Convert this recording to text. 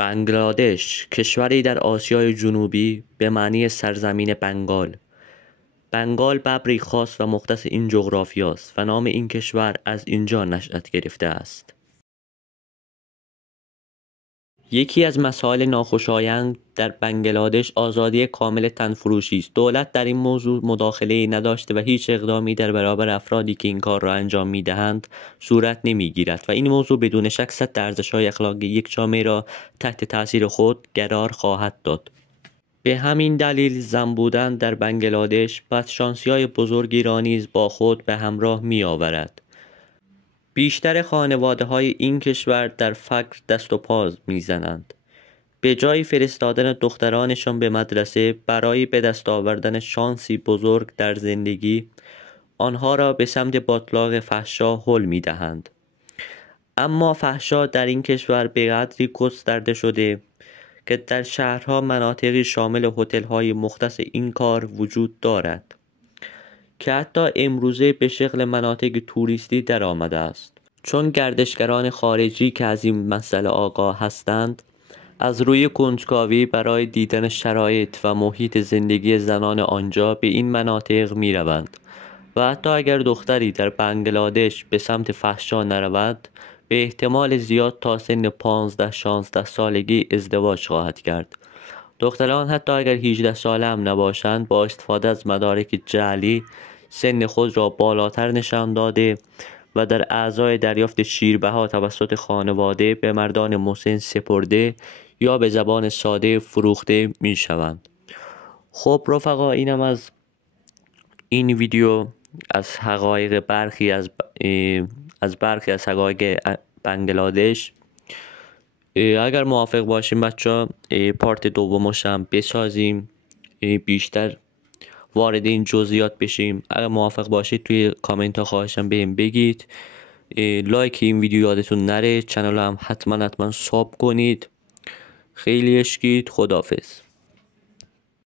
بنگلادش کشوری در آسیای جنوبی به معنی سرزمین بنگال. بنگال ببری خاص و مختص این جغرافیا است و نام این کشور از اینجا نشأت گرفته است. یکی از مسائل ناخوشایند در بنگلادش آزادی کامل تنفروشی است. دولت در این موضوع مداخله‌ای نداشته و هیچ اقدامی در برابر افرادی که این کار را انجام می‌دهند صورت نمی‌گیرد و این موضوع بدون شک سد ارزش‌های اخلاقی یک جامعه را تحت تأثیر خود قرار خواهد داد. به همین دلیل زن بودن در بنگلادش بدشانسی‌های بزرگی را نیز با خود به همراه می‌آورد. بیشتر خانواده‌های این کشور در فقر دست و پا می‌زنند. به جای فرستادن دخترانشان به مدرسه برای به دست آوردن شانسی بزرگ در زندگی، آنها را به سمت باطلاق فحشا هل می‌دهند. اما فحشا در این کشور به قدری گسترده شده که در شهرها مناطقی شامل هتل‌های مختص این کار وجود دارد که حتی امروزه به شکل مناطق توریستی در آمده است. چون گردشگران خارجی که از این مسئله آگاه هستند، از روی کنجکاوی برای دیدن شرایط و محیط زندگی زنان آنجا به این مناطق می روند و حتی اگر دختری در بنگلادش به سمت فحشا نرود، به احتمال زیاد تا سن 15-16 سالگی ازدواج خواهد کرد. دختران حتی اگر 18 ساله هم نباشند، با استفاده از مدارک جعلی سن خود را بالاتر نشان داده و در اعضای دریافت شیربها توسط خانواده به مردان مسن سپرده یا به زبان ساده فروخته می شوند. خب رفقا، اینم از این ویدیو از حقایق برخی از حقایق بنگلادش. اگر موافق باشیم بچه پارت دومش هم بسازیم، بیشتر وارد این جزئیات بشیم. اگر موافق باشید توی کامنت ها خواهشم بهم بگید. لایک این ویدیو یادتون نره، چنل هم حتما ساب کنید. خیلی عشقید. خداحافظ.